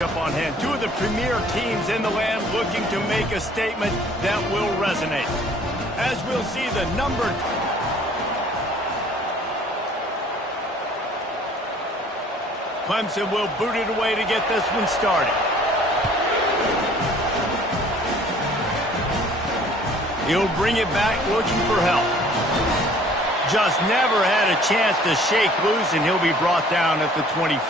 Up on hand. Two of the premier teams in the land looking to make a statement that will resonate. As we'll see the number... Clemson will boot it away to get this one started. He'll bring it back looking for help. Just never had a chance to shake loose, and he'll be brought down at the 24.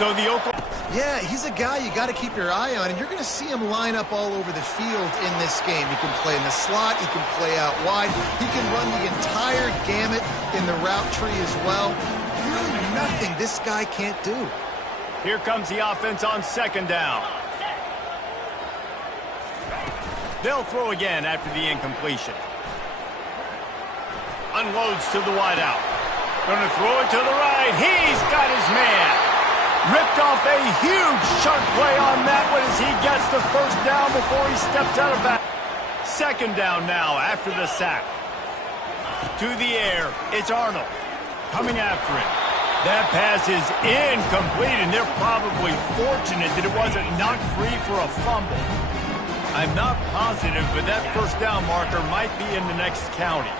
So the Oklahoma... Yeah, he's a guy you got to keep your eye on, and you're going to see him line up all over the field in this game. He can play in the slot. He can play out wide. He can run the entire gamut in the route tree as well. Really nothing this guy can't do. Here comes the offense on second down. They'll throw again after the incompletion. Unloads to the wideout. Going to throw it to the right. He's got his man. Ripped off a huge sharp play on that one as he gets the first down before he steps out of that. Second down now after the sack. To the air, it's Arnold coming after him. That pass is incomplete, and they're probably fortunate that it wasn't knocked free for a fumble. I'm not positive, but that first down marker might be in the next county.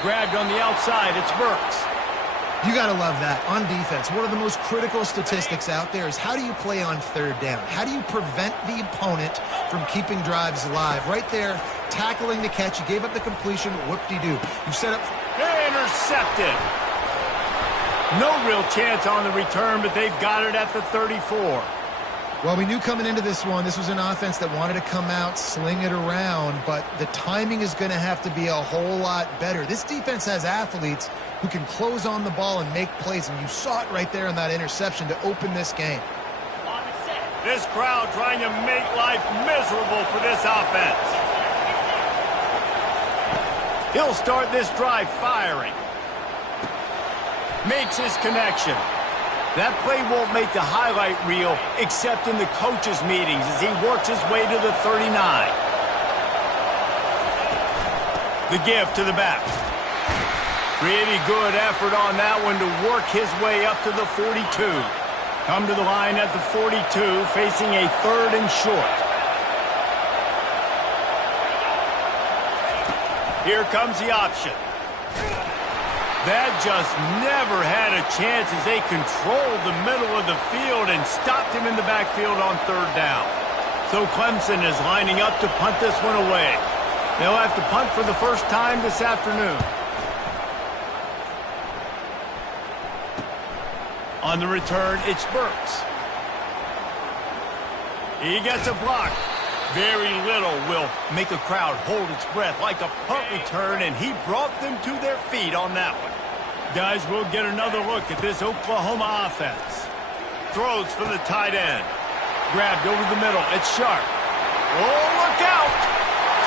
Grabbed on the outside, it's Burks. You got to love that. On defense, one of the most critical statistics out there is how do you play on third down? How do you prevent the opponent from keeping drives alive? Right there, tackling the catch. You gave up the completion. Whoop-de-doo. You set up... Intercepted. No real chance on the return, but they've got it at the 34. Well, we knew coming into this one, this was an offense that wanted to come out, sling it around, but the timing is going to have to be a whole lot better. This defense has athletes who can close on the ball and make plays, and you saw it right there in that interception to open this game. This crowd trying to make life miserable for this offense. He'll start this drive firing. Makes his connection. That play won't make the highlight reel except in the coaches' meetings as he works his way to the 39. The give to the back. Pretty good effort on that one to work his way up to the 42. Come to the line at the 42, facing a third and short. Here comes the option. That just never had a chance as they controlled the middle of the field and stopped him in the backfield on third down. So Clemson is lining up to punt this one away. They'll have to punt for the first time this afternoon. On the return, it's Burks. He gets a block. Very little will make a crowd hold its breath like a punt return, and he brought them to their feet on that one. Guys, we'll get another look at this Oklahoma offense. Throws for the tight end. Grabbed over the middle. It's Sharp. Oh, look out!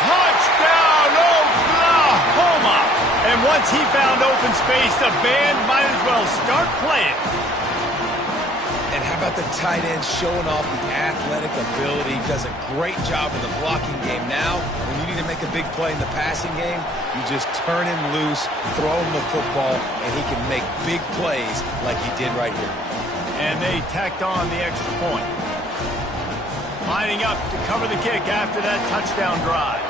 Touchdown, Oklahoma! And once he found open space, the band might as well start playing. And how about the tight end showing off the athletic ability? Does a great job in the blocking game. Now, when you need to make a big play in the passing game, you just turn him loose, throw him the football, and he can make big plays like he did right here. And they tacked on the extra point. Lining up to cover the kick after that touchdown drive.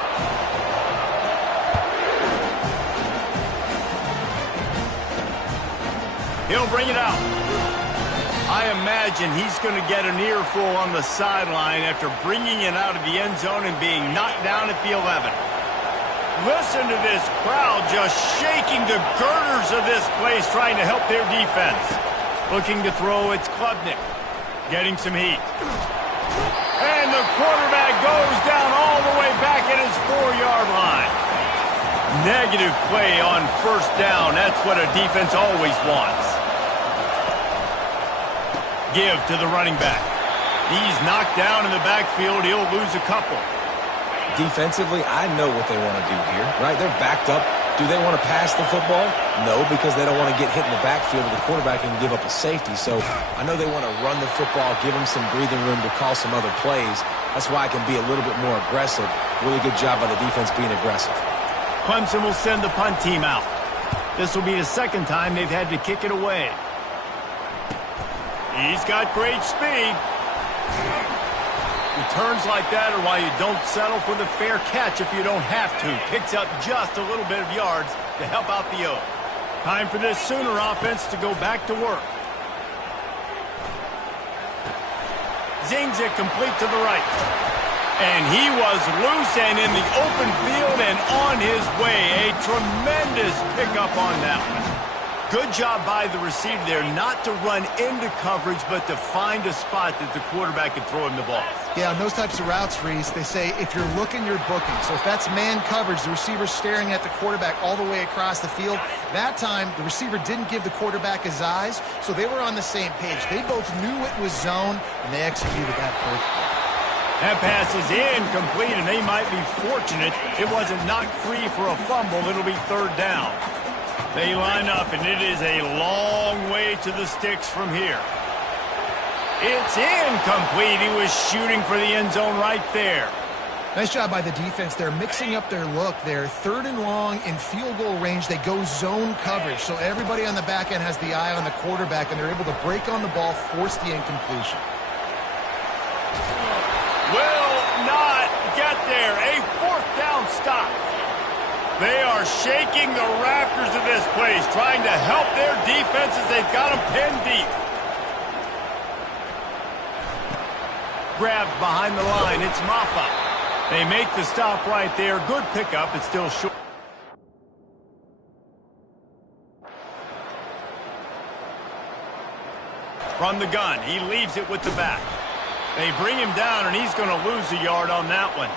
He'll bring it out. I imagine he's going to get an earful on the sideline after bringing it out of the end zone and being knocked down at the 11. Listen to this crowd just shaking the girders of this place trying to help their defense. Looking to throw, it's Klubnik. Getting some heat. And the quarterback goes down all the way back at his 4-yard line. Negative play on first down. That's what a defense always wants. Give to the running back. He's knocked down in the backfield. He'll lose a couple. Defensively, I know what they want to do here, right? They're backed up. Do they want to pass the football? No, because they don't want to get hit in the backfield of the quarterback and give up a safety. So I know they want to run the football, give them some breathing room to call some other plays. That's why I can be a little bit more aggressive. Really good job by the defense being aggressive. Clemson will send the punt team out. This will be the second time they've had to kick it away. He's got great speed. Returns like that are why you don't settle for the fair catch if you don't have to. Picks up just a little bit of yards to help out the O. Time for this Sooner offense to go back to work. Zings it complete to the right. And he was loose and in the open field and on his way. A tremendous pickup on that one. Good job by the receiver there not to run into coverage, but to find a spot that the quarterback can throw him the ball. Yeah, on those types of routes, Reese, they say if you're looking, you're booking. So if that's man coverage, the receiver's staring at the quarterback all the way across the field. That time, the receiver didn't give the quarterback his eyes, so they were on the same page. They both knew it was zone, and they executed that perfectly. That pass is incomplete, and they might be fortunate it wasn't knocked free for a fumble. It'll be third down. They line up, and it is a long way to the sticks from here. It's incomplete. He was shooting for the end zone right there. Nice job by the defense. They're mixing up their look. They're third and long in field goal range. They go zone coverage, so everybody on the back end has the eye on the quarterback, and they're able to break on the ball, force the incompletion. Will not get there. A fourth down stop. They are shaking the rafters of this place, trying to help their defenses. They've got them pinned deep. Grabbed behind the line. It's Maffa. They make the stop right there. Good pickup. It's still short. From the gun. He leaves it with the back. They bring him down, and he's going to lose a yard on that one.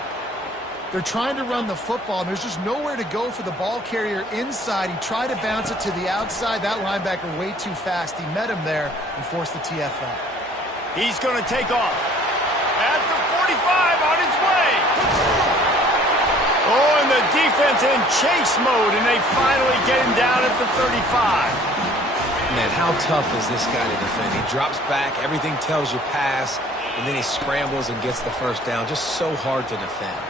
They're trying to run the football, and there's just nowhere to go for the ball carrier inside. He tried to bounce it to the outside. That linebacker way too fast. He met him there and forced the TFL. He's going to take off. At the 45 on his way. Oh, and the defense in chase mode, and they finally get him down at the 35. Man, how tough is this guy to defend? He drops back, everything tells you pass, and then he scrambles and gets the first down. Just so hard to defend.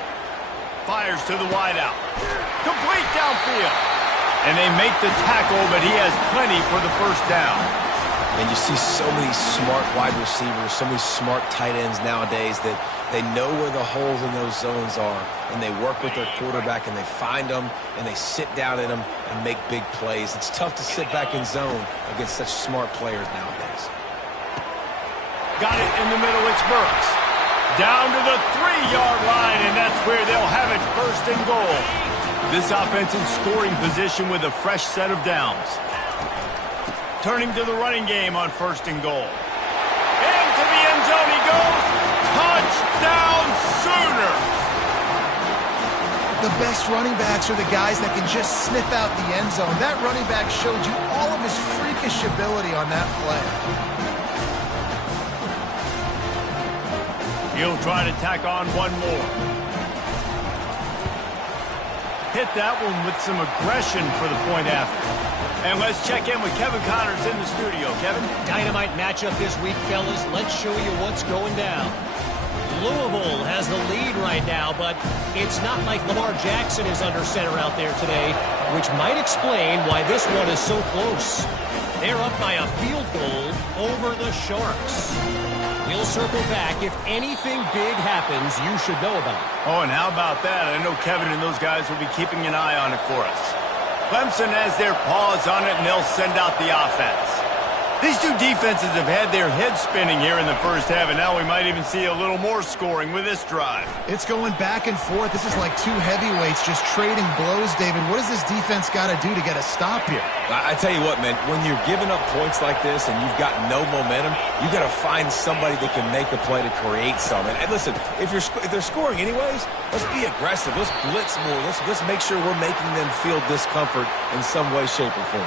Fires to the wideout. Complete downfield. And they make the tackle, but he has plenty for the first down. And you see so many smart wide receivers, so many smart tight ends nowadays that they know where the holes in those zones are, and they work with their quarterback, and they find them, and they sit down in them and make big plays. It's tough to sit back in zone against such smart players nowadays. Got it in the middle. It's Burks. Down to the 3-yard line, and that's where they'll have it first and goal. This offense in scoring position with a fresh set of downs. Turning to the running game on first and goal. Into the end zone he goes. Touchdown Sooners! The best running backs are the guys that can just snip out the end zone. That running back showed you all of his freakish ability on that play. He'll try to tack on one more. Hit that one with some aggression for the point after. And let's check in with Kevin Connors in the studio. Kevin? Dynamite matchup this week, fellas. Let's show you what's going down. Louisville has the lead right now, but it's not like Lamar Jackson is under center out there today, which might explain why this one is so close. They're up by a field goal over the Sharks. We'll circle back. If anything big happens, you should know about it. Oh, and how about that? I know Kevin and those guys will be keeping an eye on it for us. Clemson has their paws on it, and they'll send out the offense. These two defenses have had their heads spinning here in the first half, and now we might even see a little more scoring with this drive. It's going back and forth. This is like two heavyweights just trading blows, David. What does this defense got to do to get a stop here? I tell you what, man, when you're giving up points like this and you've got no momentum, you got to find somebody that can make a play to create something. And listen, if they're scoring anyways, let's be aggressive. Let's blitz more. Let's make sure we're making them feel discomfort in some way, shape, or form.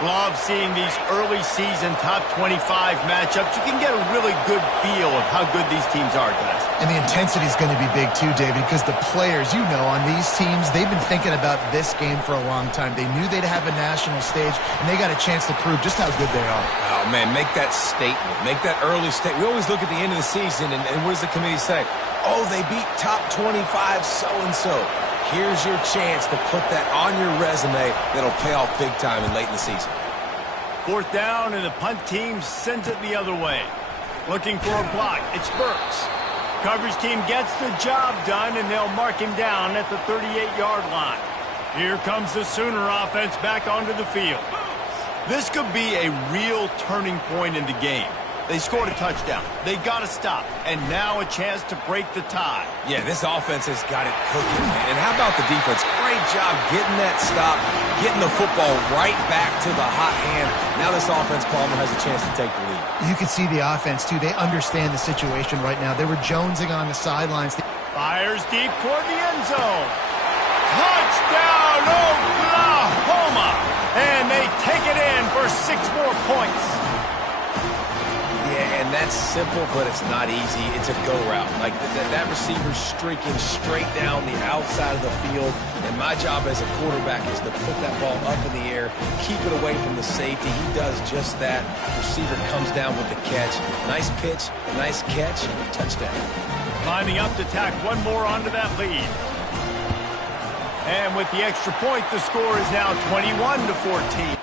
Love seeing these early season top 25 matchups. You can get a really good feel of how good these teams are, guys. And the intensity is going to be big too, David, because the players, you know, on these teams, they've been thinking about this game for a long time. They knew they'd have a national stage, and they got a chance to prove just how good they are. Oh, man, make that statement. Make that early statement. We always look at the end of the season, and what does the committee say? Oh, they beat top 25 so-and-so. Here's your chance to put that on your resume that'll pay off big time and late in the season. 4th down, and the punt team sends it the other way. Looking for a block. It's Burks. Coverage team gets the job done, and they'll mark him down at the 38-yard line. Here comes the Sooner offense back onto the field. This could be a real turning point in the game. They scored a touchdown. They got to stop. And now a chance to break the tie. Yeah, this offense has got it cooking, man. And how about the defense? Great job getting that stop, getting the football right back to the hot hand. Now this offense, Palmer, has a chance to take the lead. You can see the offense, too. They understand the situation right now. They were jonesing on the sidelines. Fires deep toward the end zone. Touchdown, Oklahoma! And they take it in for 6 more points. Yeah, and that's simple, but it's not easy. It's a go route. Like that receiver's streaking straight down the outside of the field, and my job as a quarterback is to put that ball up in the air, keep it away from the safety. He does just that. Receiver comes down with the catch. Nice pitch, nice catch, touchdown. Lining up to tack one more onto that lead. And with the extra point, the score is now 21-14.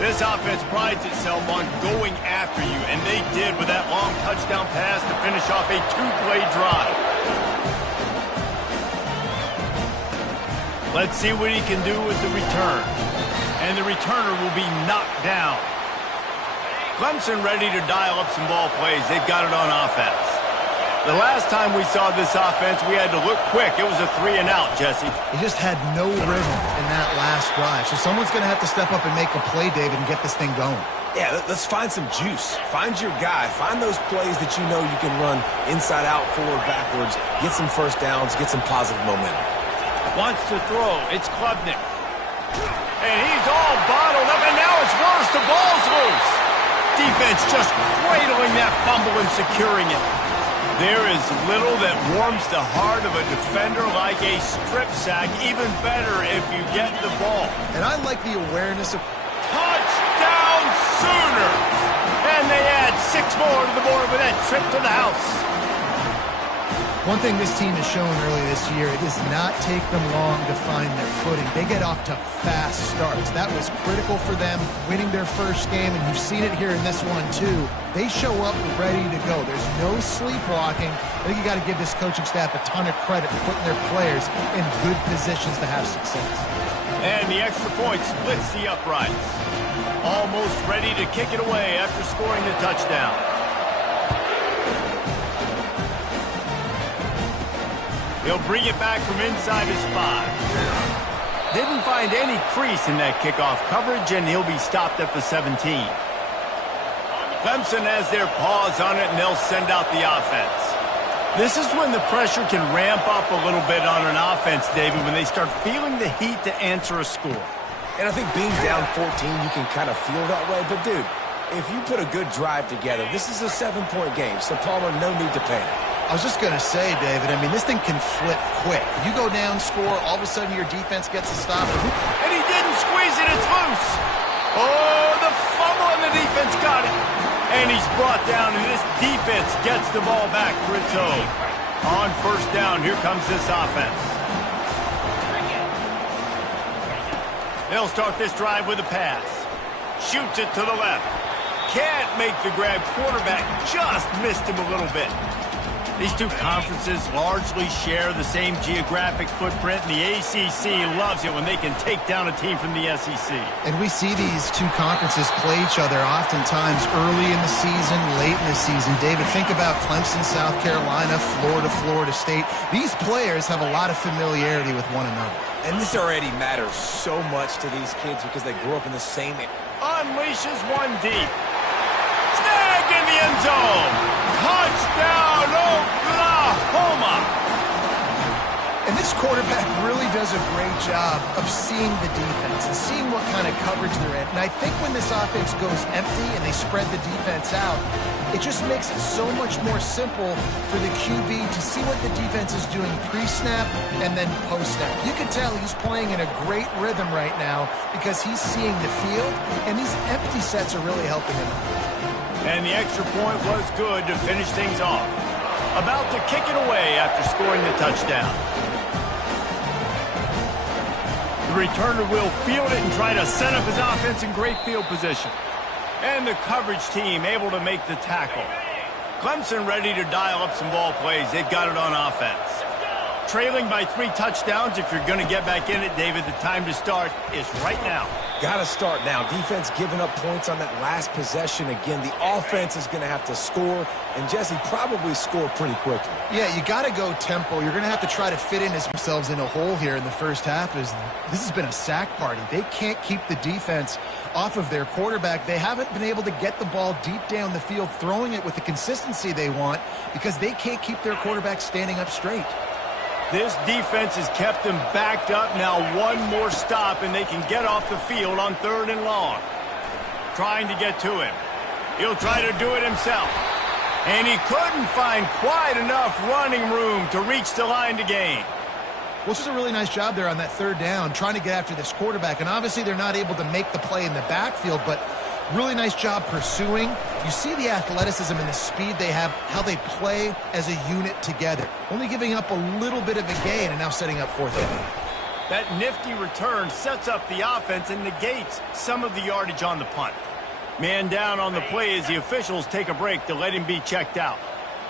This offense prides itself on going after you, and they did with that long touchdown pass to finish off a two-play drive. Let's see what he can do with the return. And the returner will be knocked down. Clemson ready to dial up some ball plays. They've got it on offense. The last time we saw this offense, we had to look quick. It was a 3-and-out, Jesse. He just had no rhythm in that last drive. So someone's going to have to step up and make a play, David, and get this thing going. Yeah, let's find some juice. Find your guy. Find those plays that you know you can run inside out, forward, backwards, get some first downs, get some positive momentum. Wants to throw. It's Klubnik. And he's all bottled up, and now it's worse. The ball's loose. Defense just cradling that fumble and securing it. There is little that warms the heart of a defender like a strip sack. Even better if you get the ball. And I like the awareness of... Touchdown Sooners! And they add 6 more to the board with that trip to the house. One thing this team has shown early this year, it does not take them long to find their footing. They get off to fast starts. That was critical for them, winning their first game, and you've seen it here in this one too. They show up ready to go. There's no sleepwalking. I think you got to give this coaching staff a ton of credit for putting their players in good positions to have success. And the extra point splits the uprights. Almost ready to kick it away after scoring the touchdown. He'll bring it back from inside his 5. Didn't find any crease in that kickoff coverage, and he'll be stopped at the 17. Clemson has their paws on it, and they'll send out the offense. This is when the pressure can ramp up a little bit on an offense, David, when they start feeling the heat to answer a score. And I think being down 14, you can kind of feel that way. But, dude, if you put a good drive together, this is a 7-point game, so Palmer, no need to panic. I was just going to say, David, I mean, this thing can flip quick. You go down, score, all of a sudden your defense gets a stop. And he didn't squeeze it, it's loose. Oh, the fumble, and the defense got it. And he's brought down, and this defense gets the ball back for its own. On first down, here comes this offense. They'll start this drive with a pass. Shoots it to the left. Can't make the grab. Quarterback just missed him a little bit. These two conferences largely share the same geographic footprint, and the ACC loves it when they can take down a team from the SEC. And we see these two conferences play each other oftentimes early in the season, late in the season. David, think about Clemson, South Carolina, Florida, Florida State. These players have a lot of familiarity with one another. And this already matters so much to these kids because they grew up in the same area. Unleashes one deep. Snagged in the end zone. Touchdown, Oklahoma! And this quarterback really does a great job of seeing the defense and seeing what kind of coverage they're in. And I think when this offense goes empty and they spread the defense out, it just makes it so much more simple for the QB to see what the defense is doing pre-snap and then post-snap. You can tell he's playing in a great rhythm right now because he's seeing the field, and these empty sets are really helping him out. And the extra point was good to finish things off. About to kick it away after scoring the touchdown. The returner will field it and try to set up his offense in great field position. And the coverage team able to make the tackle. Clemson ready to dial up some ball plays. They've got it on offense. Trailing by 3 touchdowns. If you're going to get back in it, David, the time to start is right now. Got to start now. Defense giving up points on that last possession. Again, the offense is going to have to score, and Jesse probably score pretty quickly. Yeah, you got to go tempo. You're going to have to try to fit in themselves in a hole here in the first half. This has been a sack party. They can't keep the defense off of their quarterback. They haven't been able to get the ball deep down the field, throwing it with the consistency they want because they can't keep their quarterback standing up straight. This defense has kept them backed up. Now one more stop, and they can get off the field on 3rd and long. Trying to get to him. He'll try to do it himself. And he couldn't find quite enough running room to reach the line to gain. Well, this is a really nice job there on that 3rd down, trying to get after this quarterback. And obviously they're not able to make the play in the backfield, but really nice job pursuing. You see the athleticism and the speed they have, how they play as a unit together. Only giving up a little bit of a gain and now setting up 4th down. That nifty return sets up the offense and negates some of the yardage on the punt. Man down on the play as the officials take a break to let him be checked out.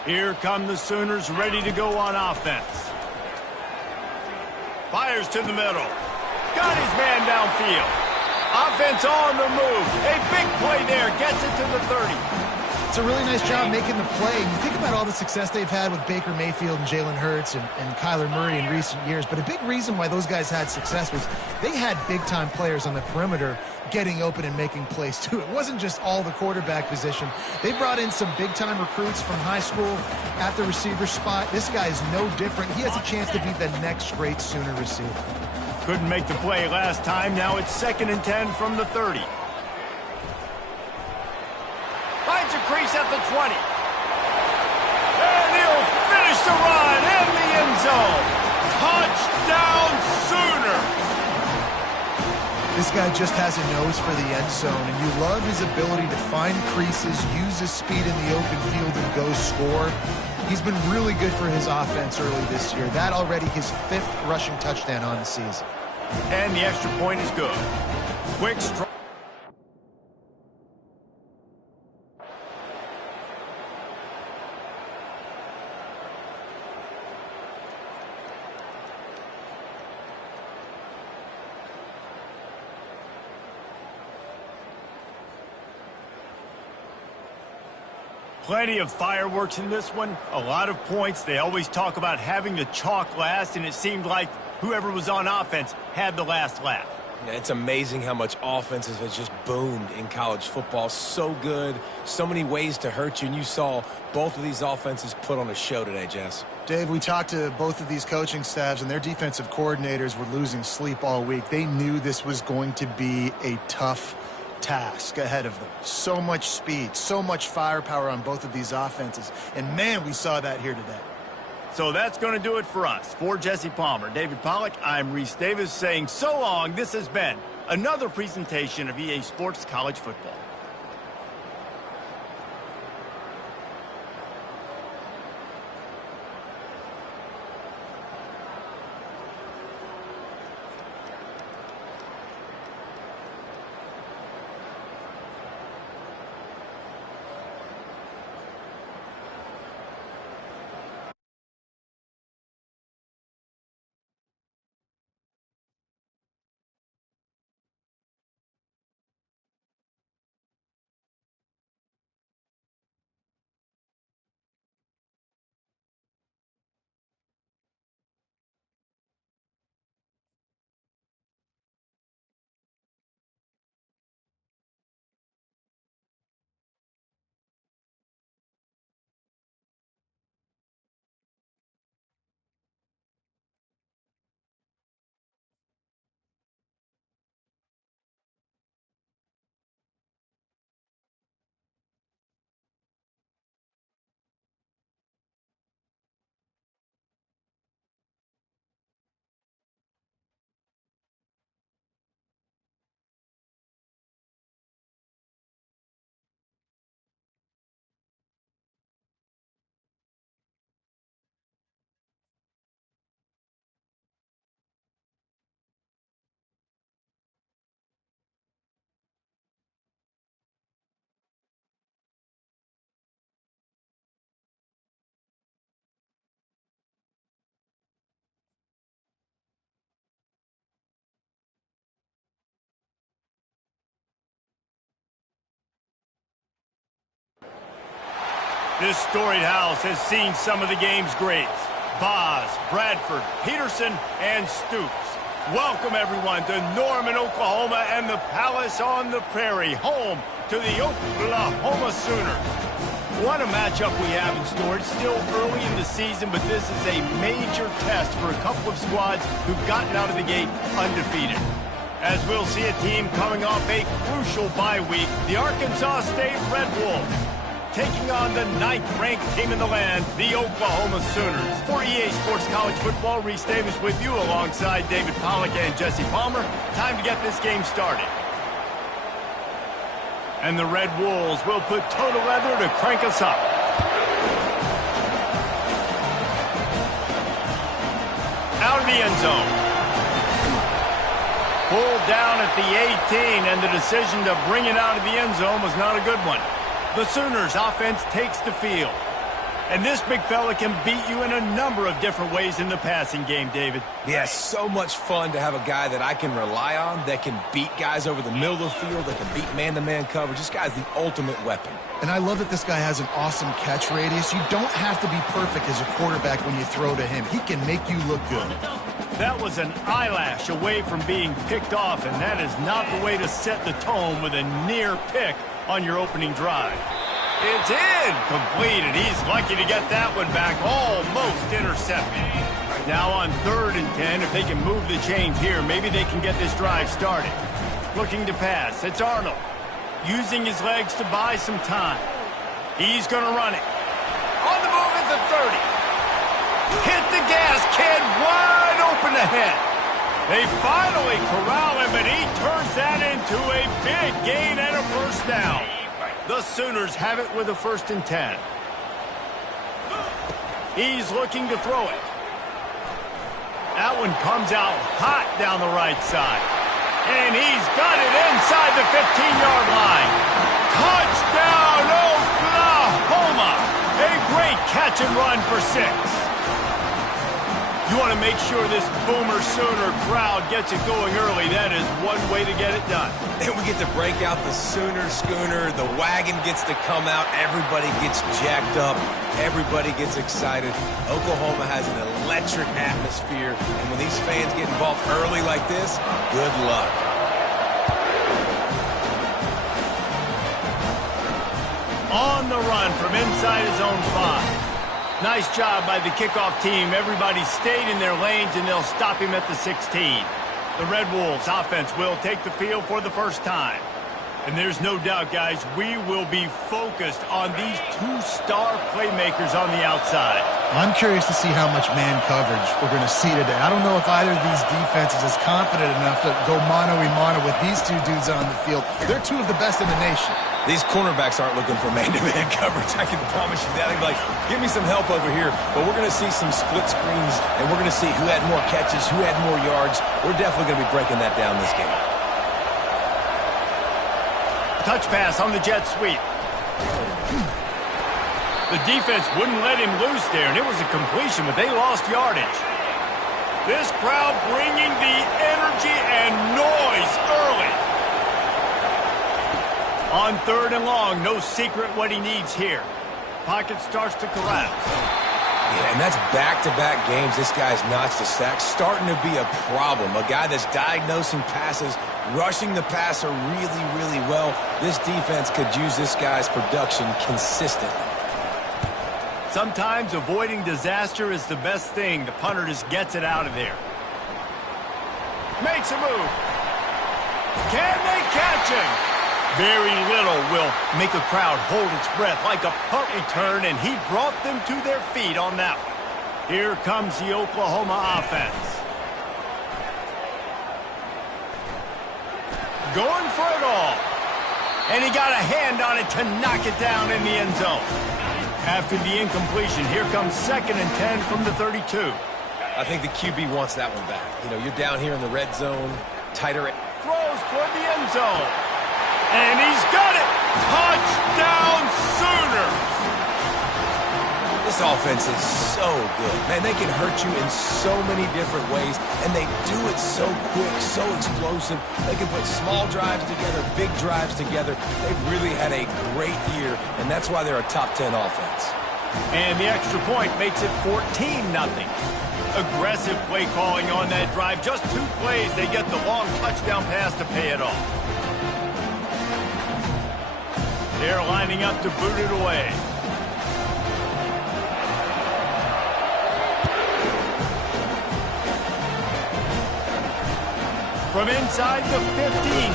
Here come the Sooners ready to go on offense. Fires to the middle. Got his man downfield. Offense on the move. A big play there. Gets it to the 30. It's a really nice job making the play. You think about all the success they've had with Baker Mayfield and Jalen Hurts and Kyler Murray in recent years, but a big reason why those guys had success was they had big-time players on the perimeter getting open and making plays, too. It wasn't just all the quarterback position. They brought in some big-time recruits from high school at the receiver spot. This guy is no different. He has a chance to be the next great Sooner receiver. Couldn't make the play last time. Now it's 2nd and 10 from the 30. Finds a crease at the 20. And he'll finish the run in the end zone. Touchdown, Sooner. This guy just has a nose for the end zone, and you love his ability to find creases, use his speed in the open field, and go score. He's been really good for his offense early this year. That already his 5th rushing touchdown on the season. And the extra point is good. Quick strike. Plenty of fireworks in this one, a lot of points. They always talk about having the chalk last, and it seemed like whoever was on offense had the last laugh. Yeah, it's amazing how much offenses have just boomed in college football. So good, so many ways to hurt you, and you saw both of these offenses put on a show today, Jess. Dave, we talked to both of these coaching staffs, and their defensive coordinators were losing sleep all week. They knew this was going to be a tough task ahead of them. So much speed, so much firepower on both of these offenses. And, man, we saw that here today. So that's going to do it for us. For Jesse Palmer, David Pollack, I'm Reese Davis saying so long. This has been another presentation of EA Sports College Football. This storied house has seen some of the game's greats. Boz, Bradford, Peterson, and Stoops. Welcome, everyone, to Norman, Oklahoma, and the Palace on the Prairie, home to the Oklahoma Sooners. What a matchup we have in store. It's still early in the season, but this is a major test for a couple of squads who've gotten out of the gate undefeated. As we'll see a team coming off a crucial bye week, the Arkansas State Red Wolves, taking on the 9th-ranked team in the land, the Oklahoma Sooners. For EA Sports College Football, Reese Davis with you alongside David Pollack and Jesse Palmer. Time to get this game started. And the Red Wolves will put toe to leather to crank us up. Out of the end zone. Pulled down at the 18, and the decision to bring it out of the end zone was not a good one. The Sooners offense takes the field. And this big fella can beat you in a number of different ways in the passing game, David. Yeah, so much fun to have a guy that I can rely on, that can beat guys over the middle of the field, that can beat man-to-man coverage. This guy's the ultimate weapon. And I love that this guy has an awesome catch radius. You don't have to be perfect as a quarterback when you throw to him. He can make you look good. That was an eyelash away from being picked off, and that is not the way to set the tone with a near pick on your opening drive. It's in, completed. He's lucky to get that one back, almost intercepted. Now on 3rd and 10, if they can move the chains here, maybe they can get this drive started. Looking to pass, it's Arnold. Using his legs to buy some time. He's going to run it. On the move at the 30. Hit the gas, kid, wide open ahead. They finally corral him, and he turns that into a big gain and a first down. The Sooners have it with a 1st and 10. He's looking to throw it. That one comes out hot down the right side. And he's got it inside the 15-yard line. Touchdown, Oklahoma! A great catch and run for 6. You want to make sure this Boomer Sooner crowd gets it going early. That is one way to get it done. And we get to break out the Sooner schooner. The wagon gets to come out. Everybody gets jacked up. Everybody gets excited. Oklahoma has an electric atmosphere. And when these fans get involved early like this, good luck. On the run from inside his own 5. Nice job by the kickoff team. Everybody stayed in their lanes, and they'll stop him at the 16. The Red Wolves offense will take the field for the first time. And there's no doubt, guys, we will be focused on these 2-star playmakers on the outside. I'm curious to see how much man coverage we're going to see today. I don't know if either of these defenses is confident enough to go mano-a-mano with these two dudes on the field. They're two of the best in the nation. These cornerbacks aren't looking for man-to-man coverage. I can promise you that. They're like, give me some help over here. But we're going to see some split screens, and we're going to see who had more catches, who had more yards. We're definitely going to be breaking that down this game. Touch pass on the jet sweep. The defense wouldn't let him loose there, and it was a completion, but they lost yardage. This crowd bringing the energy and noise early. On 3rd and long, no secret what he needs here. Pocket starts to collapse. Yeah, and that's back-to-back games. This guy's notched a sack, starting to be a problem. A guy that's diagnosing passes, rushing the passer really, really well. This defense could use this guy's production consistently. Sometimes avoiding disaster is the best thing. The punter just gets it out of there. Makes a move. Can they catch him? Very little will make a crowd hold its breath like a punt return, and he brought them to their feet on that one. Here comes the Oklahoma offense. Going for it all. And he got a hand on it to knock it down in the end zone. After the incompletion, here comes 2nd and 10 from the 32. I think the QB wants that one back. You know, you're down here in the red zone, tighter. Throws toward the end zone. And he's got it! Touchdown Sooners! This offense is so good. Man, they can hurt you in so many different ways, and they do it so quick, so explosive. They can put small drives together, big drives together. They've really had a great year, and that's why they're a top 10 offense. And the extra point makes it 14-0. Aggressive play calling on that drive. Just 2 plays, they get the long touchdown pass to pay it off. They're lining up to boot it away. From inside the 15,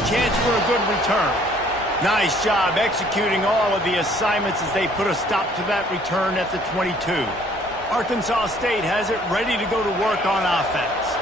chance for a good return. Nice job executing all of the assignments as they put a stop to that return at the 22. Arkansas State has it ready to go to work on offense.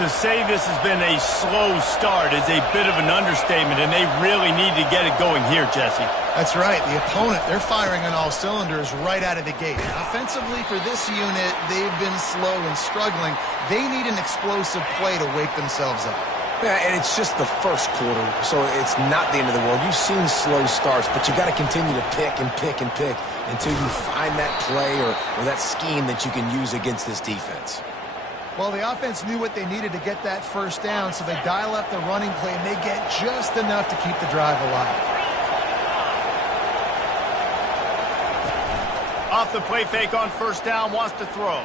To say this has been a slow start is a bit of an understatement, and they really need to get it going here, Jesse. That's right. The opponent, they're firing on all cylinders right out of the gate. Offensively for this unit, they've been slow and struggling. They need an explosive play to wake themselves up. Yeah, and it's just the first quarter, so it's not the end of the world. You've seen slow starts, but you got to continue to pick and pick and pick until you find that play or that scheme that you can use against this defense. Well, the offense knew what they needed to get that first down, so they dial up the running play, and they get just enough to keep the drive alive. Off the play fake on first down, wants to throw.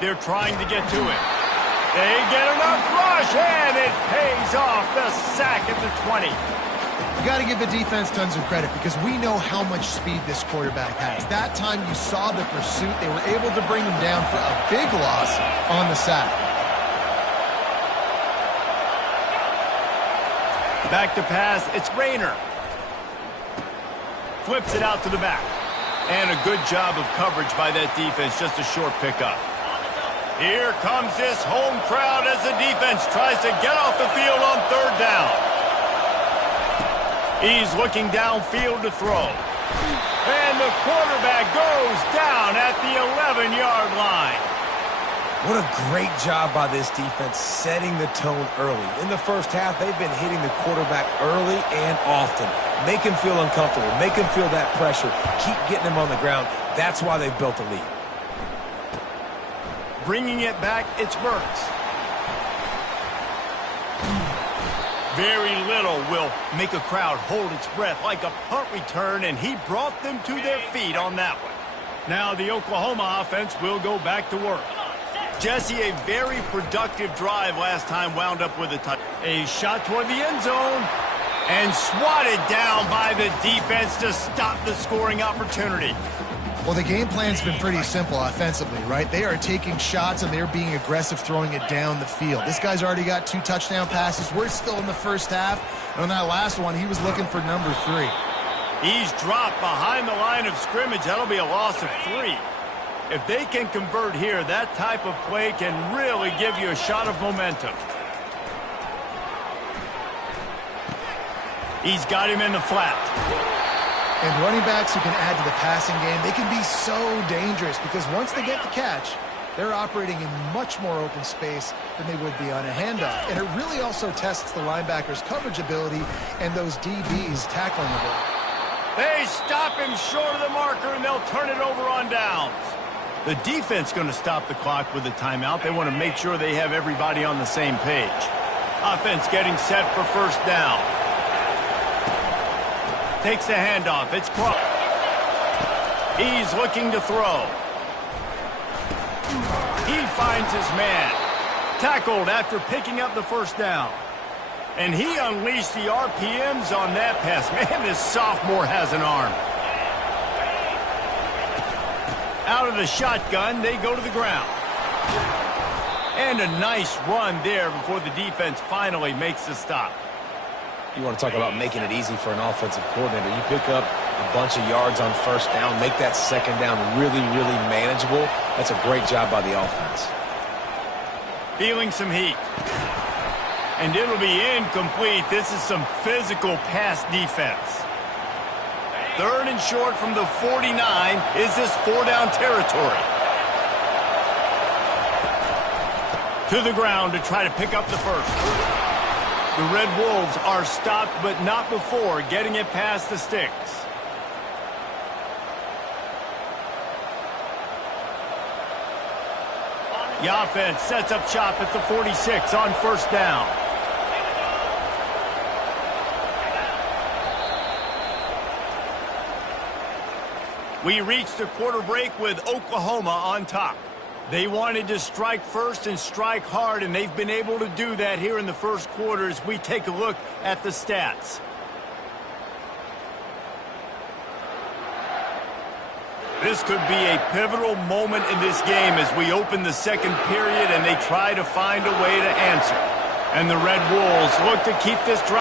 They're trying to get to it. They get enough rush, and it pays off. The sack at the 20. You got to give the defense tons of credit because we know how much speed this quarterback has. That time you saw the pursuit. They were able to bring him down for a big loss on the sack. Back to pass, it's Rayner. Flips it out to the back. And a good job of coverage by that defense, just a short pickup. Here comes this home crowd as the defense tries to get off the field on third down. He's looking downfield to throw. And the quarterback goes down at the 11-yard line. What a great job by this defense setting the tone early. In the first half, they've been hitting the quarterback early and often. Make him feel uncomfortable. Make him feel that pressure. Keep getting him on the ground. That's why they've built a lead. Bringing it back, it's Burks. Very little will make a crowd hold its breath like a punt return, and he brought them to their feet on that one. Now the Oklahoma offense will go back to work. Jesse, a very productive drive last time, wound up with a touch. A shot toward the end zone, and swatted down by the defense to stop the scoring opportunity. Well, the game plan's been pretty simple offensively, right? They are taking shots, and they're being aggressive throwing it down the field. This guy's already got 2 touchdown passes. We're still in the first half. And on that last one, he was looking for number 3. He's dropped behind the line of scrimmage. That'll be a loss of 3. If they can convert here, that type of play can really give you a shot of momentum. He's got him in the flat. And running backs who can add to the passing game, they can be so dangerous because once they get the catch, they're operating in much more open space than they would be on a handoff. And it really also tests the linebackers' coverage ability and those DBs tackling ability. They stop him short of the marker, and they'll turn it over on downs. The defense going to stop the clock with a timeout. They want to make sure they have everybody on the same page. Offense getting set for first down. Takes the handoff. It's Clark. He's looking to throw. He finds his man. Tackled after picking up the first down. And he unleashed the RPMs on that pass. Man, this sophomore has an arm. Out of the shotgun, they go to the ground. And a nice run there before the defense finally makes the stop. You want to talk about making it easy for an offensive coordinator. You pick up a bunch of yards on first down, make that second down really, really manageable. That's a great job by the offense. Feeling some heat. And it'll be incomplete. This is some physical pass defense. Third and short from the 49. Is this 4-down territory? To the ground to try to pick up the first. The Red Wolves are stopped, but not before getting it past the sticks. The offense sets up shop at the 46 on first down. We reached the quarter break with Oklahoma on top. They wanted to strike first and strike hard, and they've been able to do that here in the first quarter as we take a look at the stats. This could be a pivotal moment in this game as we open the second period and they try to find a way to answer. And the Red Wolves look to keep this drive.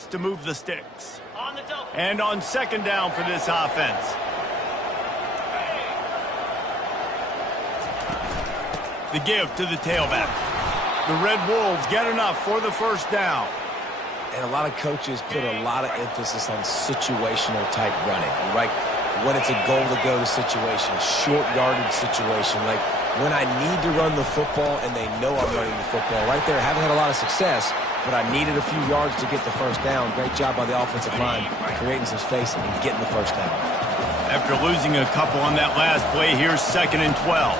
yards to move the sticks. And on second down for this offense. The give to the tailback. The Red Wolves get enough for the first down. And a lot of coaches put a lot of emphasis on situational type running, right? When it's a goal-to-go situation, short yardage situation, like when I need to run the football and they know I'm running the football. Right there, haven't had a lot of success, but I needed a few yards to get the first down. Great job by the offensive line, creating some space and getting the first down. After losing a couple on that last play, here's 2nd and 12.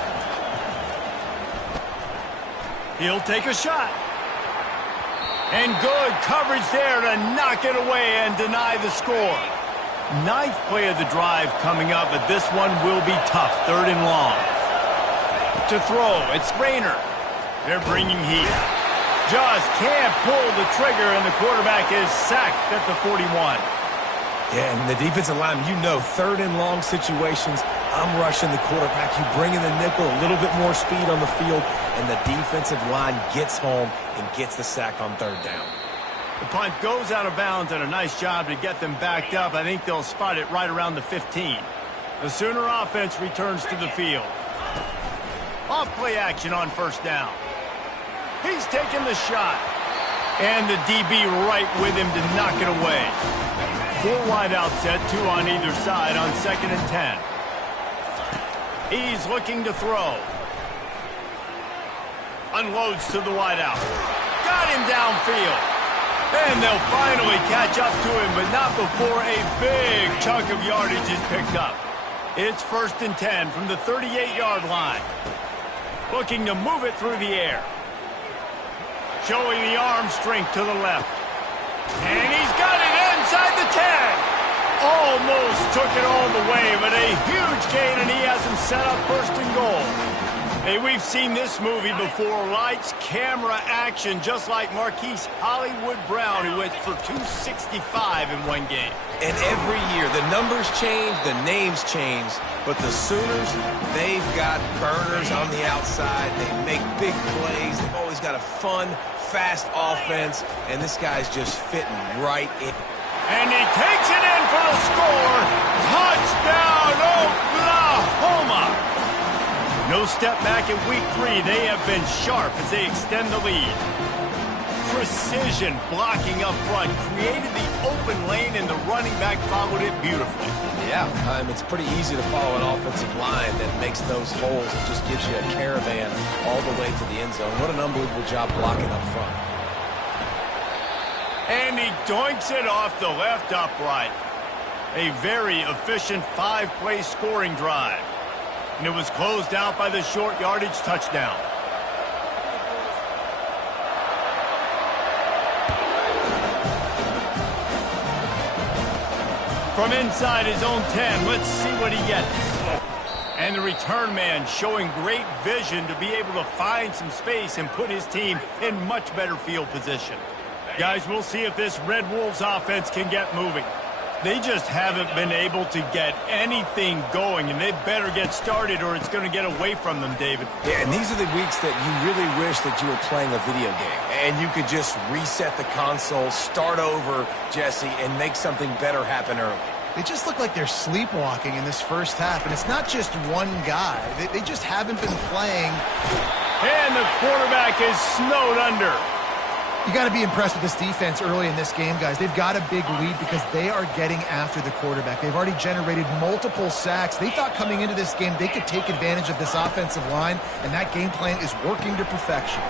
He'll take a shot. And good coverage there to knock it away and deny the score. 9th play of the drive coming up, but this one will be tough. 3rd and long. To throw, it's Rayner. They're bringing heat. Just can't pull the trigger, and the quarterback is sacked at the 41. Yeah, and the defensive line, you know, 3rd and long situations, I'm rushing the quarterback. You bring in the nickel, a little bit more speed on the field, and the defensive line gets home and gets the sack on 3rd down. The punt goes out of bounds, and a nice job to get them backed up. I think they'll spot it right around the 15. The Sooner offense returns to the field. Off play action on 1st down. He's taking the shot. And the DB right with him to knock it away. 4 wide out set, 2 on either side on 2nd and 10. He's looking to throw. Unloads to the wide out. Got him downfield. And they'll finally catch up to him, but not before a big chunk of yardage is picked up. It's 1st and 10 from the 38-yard line. Looking to move it through the air. Showing the arm strength to the left. And he's got it inside the 10. Almost took it all the way, but a huge gain, and he has him set up 1st and goal. Hey, we've seen this movie before. Lights, camera, action, just like Marquise Hollywood Brown, who went for 265 in one game. And every year, the numbers change, the names change, but the Sooners, they've got burners on the outside. They make big plays. They've always got a fun, fast offense, and this guy's just fitting right in. And he takes it in for the score. Touchdown, Oklahoma! No step back in week 3. They have been sharp as they extend the lead. Precision blocking up front created the open lane, and the running back followed it beautifully. Yeah, it's pretty easy to follow an offensive line that makes those holes and just gives you a caravan all the way to the end zone. What an unbelievable job blocking up front. And he doinks it off the left upright. A very efficient 5-play scoring drive. And it was closed out by the short yardage touchdown. From inside his own 10, let's see what he gets. And the return man showing great vision to be able to find some space and put his team in much better field position. Guys, we'll see if this Red Wolves offense can get moving. They just haven't been able to get anything going, and they better get started or it's going to get away from them, David. Yeah, and these are the weeks that you really wish that you were playing a video game and you could just reset the console, start over, Jesse, and make something better happen early. They just look like they're sleepwalking in this first half, and it's not just one guy. They just haven't been playing. And the quarterback is snowed under. You got to be impressed with this defense early in this game, guys. They've got a big lead because they are getting after the quarterback. They've already generated multiple sacks. They thought coming into this game they could take advantage of this offensive line, and that game plan is working to perfection.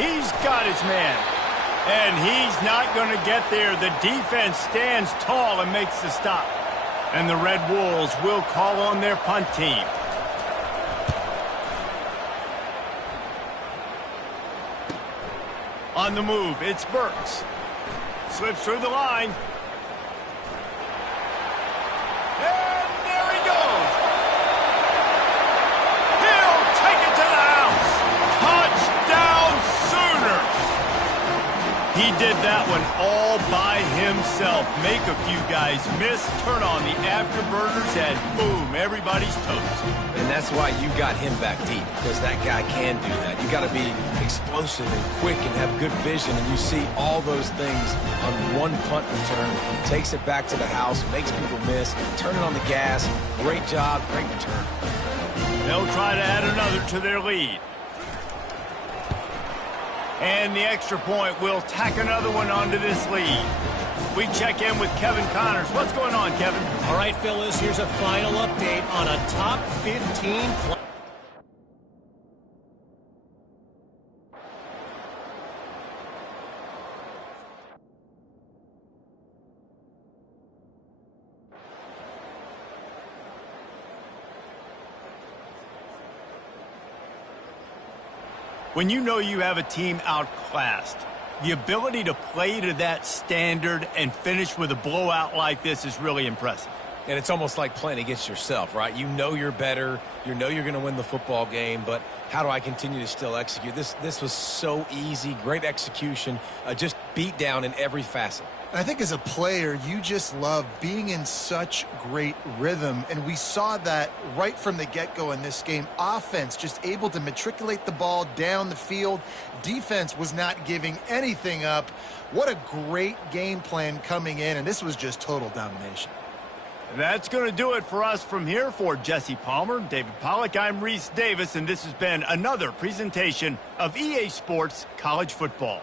He's got his man, and he's not going to get there. The defense stands tall and makes the stop. And the Red Wolves will call on their punt team. On the move, it's Burks. Slips through the line. And there he goes. He'll take it to the house. Touchdown, Sooners. He did that one all by himself. Make a few guys miss, turn on the afterburners, and boom, everybody's toast. And that's why you got him back deep, because that guy can do that. You got to be explosive and quick and have good vision, and you see all those things on one punt return. Takes it back to the house, makes people miss, turning on the gas. Great job, great return. They'll try to add another to their lead. And the extra point will tack another one onto this lead. We check in with Kevin Connors. What's going on, Kevin? All right, Phyllis, here's a final update on a top 15 play. When you know you have a team outclassed, the ability to play to that standard and finish with a blowout like this is really impressive. And it's almost like playing against yourself, right? You know you're better. You know you're going to win the football game, but how do I continue to still execute? This was so easy, great execution, just beat down in every facet. I think as a player, you just love being in such great rhythm, and we saw that right from the get-go in this game. Offense just able to matriculate the ball down the field. Defense was not giving anything up. What a great game plan coming in, and this was just total domination. That's going to do it for us from here. For Jesse Palmer, David Pollack, I'm Reese Davis, and this has been another presentation of EA Sports College Football.